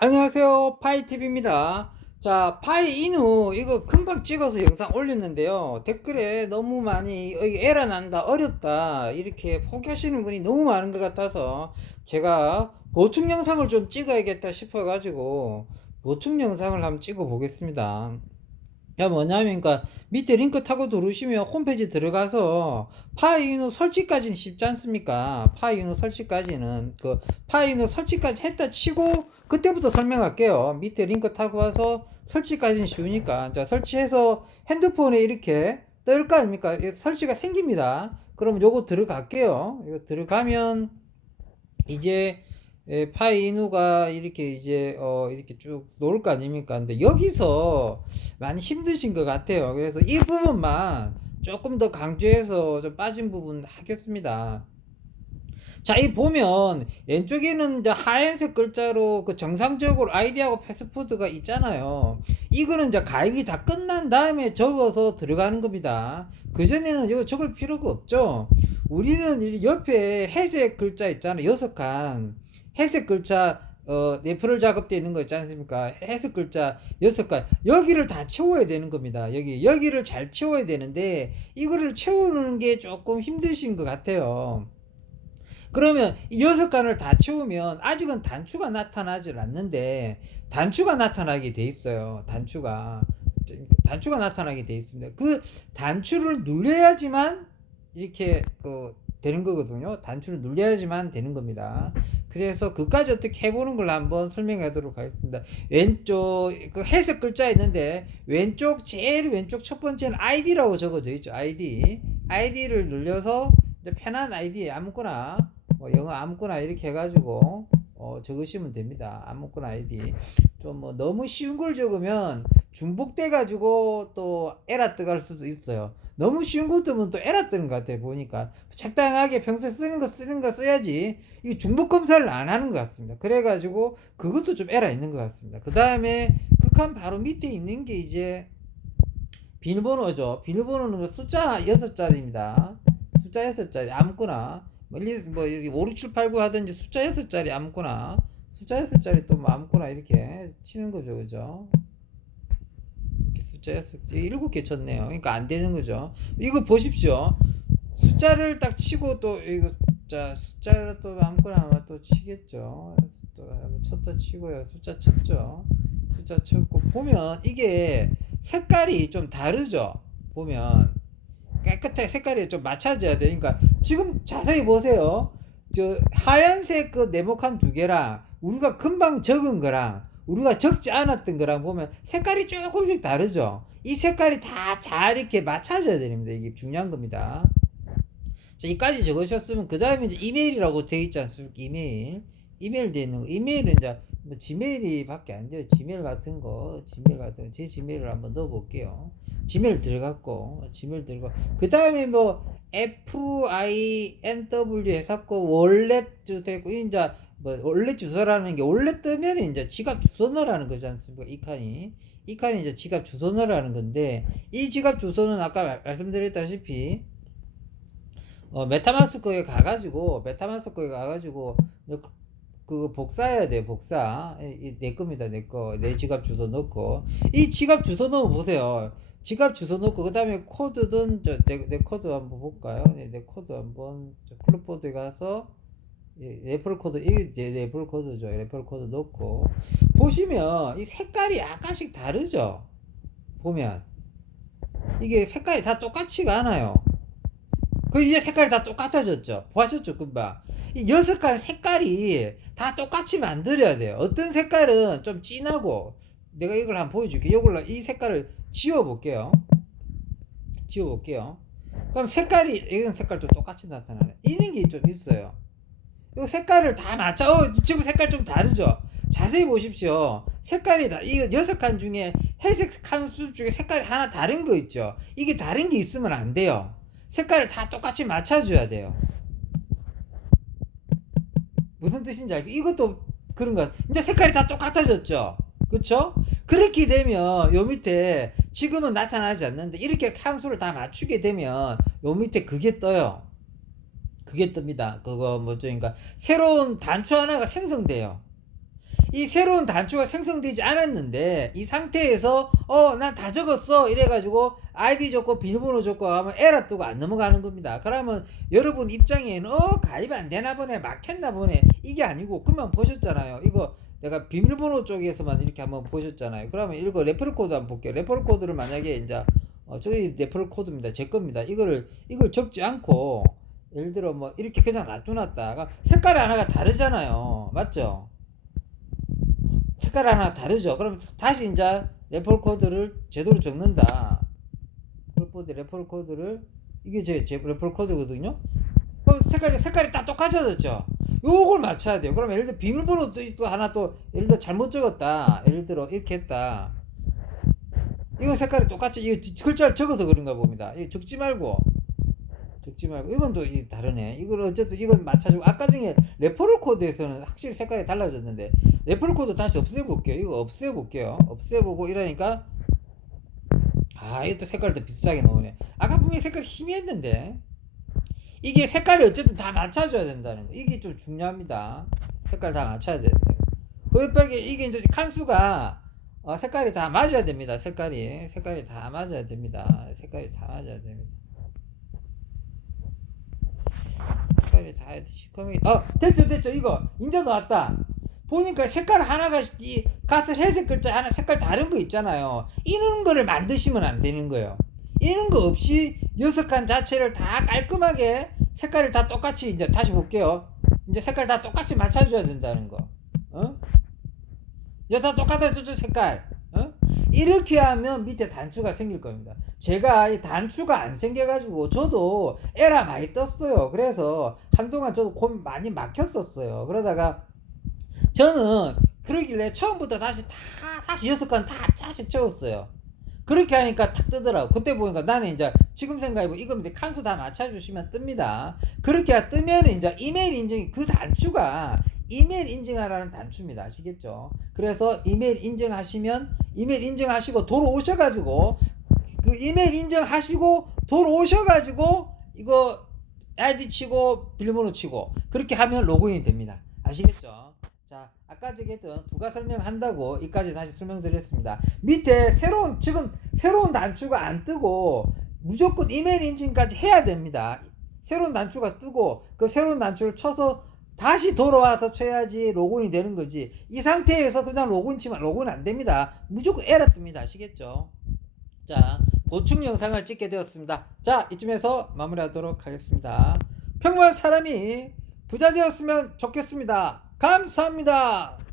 안녕하세요. 파이TV입니다. 자 파이 이누 이거 금방 찍어서 영상 올렸는데요. 댓글에 너무 많이 에러 난다 어렵다 이렇게 포기하시는 분이 너무 많은 것 같아서 제가 보충 영상을 좀 찍어야겠다 싶어 가지고 보충 영상을 한번 찍어 보겠습니다 야 뭐냐면 그러니까 밑에 링크 타고 들어오시면 홈페이지 들어가서 파이유노 설치까지는 쉽지 않습니까? 파이유노 설치까지는 그 파이유노 설치까지 했다 치고 그때부터 설명할게요. 밑에 링크 타고 와서 설치까지는 쉬우니까. 자 설치해서 핸드폰에 이렇게 뜰 거 아닙니까? 설치가 생깁니다. 그럼 요거 들어갈게요. 이거 들어가면 이제 예, 파이누가 이렇게 이제 어 이렇게 쭉 놓을 거 아닙니까? 근데 여기서 많이 힘드신 것 같아요. 그래서 이 부분만 조금 더 강조해서 좀 빠진 부분 하겠습니다. 자, 이 보면 왼쪽에는 이제 하얀색 글자로 그 정상적으로 아이디하고 패스포드가 있잖아요. 이거는 이제 가입이 다 끝난 다음에 적어서 들어가는 겁니다. 그전에는 이거 적을 필요가 없죠. 우리는 이 옆에 회색 글자 있잖아요. 여섯 칸. 회색 글자 어, 네프럴 작업되어 있는 거 있지 않습니까? 회색 글자 여섯 칸 여기를 다 채워야 되는 겁니다. 여기 여기를 잘 채워야 되는데 이거를 채우는 게 조금 힘드신 것 같아요. 그러면 이 여섯 칸을 다 채우면 아직은 단추가 나타나질 않는데 단추가 나타나게 돼 있어요. 단추가 단추가 나타나게 돼 있습니다. 그 단추를 눌려야지만 이렇게 그 되는 거거든요. 단추를 눌려야지만 되는 겁니다. 그래서 그까지 어떻게 해보는 걸 한번 설명하도록 하겠습니다. 왼쪽 그 회색 글자 있는데 왼쪽 제일 왼쪽 첫 번째는 ID라고 적어져 있죠. ID ID를 눌려서 이제 편한 아이디 아무거나 뭐 영어 아무거나 이렇게 해가지고 어, 적으시면 됩니다. 아무거나 아이디 좀 뭐 너무 쉬운 걸 적으면 중복돼 가지고 또 에라 뜨갈 수도 있어요. 너무 쉬운 거 뜨면 또 에라 뜨는 것 같아요. 보니까 적당하게 평소에 쓰는 거 쓰는 거 써야지 이 중복 검사를 안 하는 것 같습니다. 그래 가지고 그것도 좀 에라 있는 것 같습니다. 그 다음에 극한 바로 밑에 있는 게 이제 비밀번호죠. 비밀번호는 숫자 6자리입니다. 숫자 6자리 아무거나 뭐, 1, 뭐 이렇게 5, 6, 7, 8, 9 하든지 숫자 6자리 아무거나 숫자 6자리 또 뭐 아무거나 이렇게 치는 거죠. 그죠? 이렇게 숫자 6, 7개 쳤네요. 그러니까 안 되는 거죠. 이거 보십시오. 숫자를 딱 치고 또 이거 자 숫자를 또 아무거나 아마 또 치겠죠. 또 쳤다 치고요. 숫자 쳤죠. 숫자 쳤고 보면 이게 색깔이 좀 다르죠. 보면 깨끗하게 색깔이 좀 맞춰져야 돼요. 그러니까 지금 자세히 보세요. 저 하얀색 그 네모칸 두 개랑 우리가 금방 적은 거랑 우리가 적지 않았던 거랑 보면 색깔이 조금씩 다르죠. 이 색깔이 다 잘 이렇게 맞춰져야 됩니다. 이게 중요한 겁니다. 자, 이까지 적으셨으면 그 다음에 이제 이메일이라고 되어 있지 않습니까? 이메일. 이메일 되어 있는 거. 이메일은 이제 뭐 지메일이 밖에 안 돼요. 지메일 같은 거, 지메일 같은 거. 제 지메일을 한번 넣어 볼게요. 지메일 들어갔고, 지메일 들어가. 그 다음에 뭐, FINW 해갖고, 월렛 주되고, 이제, 뭐, 월렛 주소라는 게, 월렛 뜨면 이제 지갑 주소 넣으라는 거지 않습니까? 이 칸이. 이 칸이 이제 지갑 주소 넣으라는 건데, 이 지갑 주소는 아까 말- 말씀드렸다시피, 어, 메타마스크에 가가지고, 메타마스크에 가가지고, 그 복사해야 돼요 복사. 내 겁니다 내 거. 내 지갑 주소 넣고. 이 지갑 주소 넣어 보세요. 지갑 주소 넣고 그 다음에 코드든 저내 내 코드 한번 볼까요? 네, 내 코드 한번 저 클럽보드에 가서 예, 레퍼럴 코드 이게 제 레퍼럴 코드죠. 레퍼럴 코드 넣고. 보시면 이 색깔이 약간씩 다르죠? 보면. 이게 색깔이 다 똑같지가 않아요 그 이제 색깔이 다 똑같아졌죠 보셨죠 금방 이 여섯 갈 색깔이 다 똑같이 만들어야 돼요. 어떤 색깔은 좀 진하고 내가 이걸 한번 보여줄게. 이걸로 이 색깔을 지워 볼게요. 지워 볼게요. 그럼 색깔이 이건 색깔 좀 똑같이 나타나네. 이런 게 좀 있어요. 이 색깔을 다 맞춰. 어, 지금 색깔 좀 다르죠. 자세히 보십시오. 색깔이 다, 이 여섯 칸 중에 회색 칸 수 중에 색깔이 하나 다른 거 있죠. 이게 다른 게 있으면 안 돼요. 색깔을 다 똑같이 맞춰줘야 돼요. 무슨 뜻인지 알고 이것도 그런 것 이제 색깔이 다 똑같아졌죠? 그쵸? 그렇게 되면 요 밑에 지금은 나타나지 않는데 이렇게 칸수를 다 맞추게 되면 요 밑에 그게 떠요. 그게 뜹니다. 그거 뭐죠? 그러니까 새로운 단추 하나가 생성돼요 이 새로운 단추가 생성되지 않았는데 이 상태에서 어 난 다 적었어 이래가지고 아이디 적고 비밀번호 적고 하면 에러 뜨고 안 넘어가는 겁니다. 그러면 여러분 입장에는 어 가입 안 되나 보네 막혔나 보네 이게 아니고 금방 보셨잖아요. 이거 내가 비밀번호 쪽에서만 이렇게 한번 보셨잖아요. 그러면 이거 레퍼럴 코드 한번 볼게요. 레퍼럴 코드를 만약에 이제 어, 저희 레퍼럴 코드입니다. 제 겁니다. 이거를 이걸 적지 않고 예를 들어 뭐 이렇게 그냥 놔두놨다가 색깔 하나가 다르잖아요. 맞죠? 색깔 하나 다르죠. 그럼 다시 이제 레퍼럴 코드를 제대로 적는다. 코드 레퍼럴 코드를 이게 제, 제 레퍼럴 코드거든요. 그럼 색깔이 색깔이 다 똑같아졌죠. 요걸 맞춰야 돼요. 그럼 예를 들어 비밀번호 또, 또 하나 또 예를 들어 잘못 적었다. 예를 들어 이렇게 했다. 이거 색깔이 똑같이 이거 지- 글자를 적어서 그런가 봅니다. 이거 적지 말고 적지 말고 이건 또 이- 다르네. 이걸 어쨌든 이건 맞춰주고 아까 중에 레퍼럴 코드에서는 확실히 색깔이 달라졌는데 레퍼럴 코드 다시 없애볼게요. 이거 없애볼게요. 없애보고 이러니까 아 이것도 색깔도 비슷하게 나오네. 아까 분명히 색깔 희미했는데 이게 색깔이 어쨌든 다 맞춰줘야 된다는 거. 이게 좀 중요합니다. 색깔 다 맞춰야 되는데. 그빨게 이게 이제 칸수가 어, 색깔이 다 맞아야 됩니다. 색깔이 색깔이 다 맞아야 됩니다. 색깔이 다 맞아야 됩니다. 색깔이 다 시커멓. 어 됐죠 됐죠 이거 인제 나왔다. 보니까 색깔 하나가 이 같은 회색 글자 하나 색깔 다른 거 있잖아요. 이런 거를 만드시면 안 되는 거예요. 이런 거 없이 여섯 칸 자체를 다 깔끔하게 색깔을 다 똑같이 이제 다시 볼게요. 이제 색깔 다 똑같이 맞춰줘야 된다는 거. 어? 이제 다 똑같아졌죠 색깔. 어? 이렇게 하면 밑에 단추가 생길 겁니다. 제가 이 단추가 안 생겨가지고 저도 에라 많이 떴어요. 그래서 한동안 저도 고민 많이 막혔었어요. 그러다가 저는 그러길래 처음부터 다시 다 다시 여섯 칸다 다시 채웠어요. 그렇게 하니까 탁 뜨더라고. 그때 보니까 나는 이제 지금 생각해보면 이거 이제 칸수 다 맞춰주시면 뜹니다. 그렇게 뜨면 이제 이메일 인증이 그 단추가 이메일 인증하라는 단추입니다. 아시겠죠? 그래서 이메일 인증하시면 이메일 인증하시고 돌아오셔가지고 그 이메일 인증하시고 돌아오셔가지고 이거 아이디 치고 비밀번호 치고 그렇게 하면 로그인이 됩니다. 아시겠죠? 자, 아까 저기했던 부가 설명한다고 이까지 다시 설명드렸습니다. 밑에 새로운 지금 새로운 단추가 안 뜨고 무조건 이메일 인증까지 해야 됩니다. 새로운 단추가 뜨고 그 새로운 단추를 쳐서 다시 돌아와서 쳐야지 로그인이 되는 거지. 이 상태에서 그냥 로그인 치면 로그인 안 됩니다. 무조건 에러 뜹니다. 아시겠죠? 자, 보충 영상을 찍게 되었습니다. 자, 이쯤에서 마무리하도록 하겠습니다. 평범한 사람이 부자 되었으면 좋겠습니다. 감사합니다.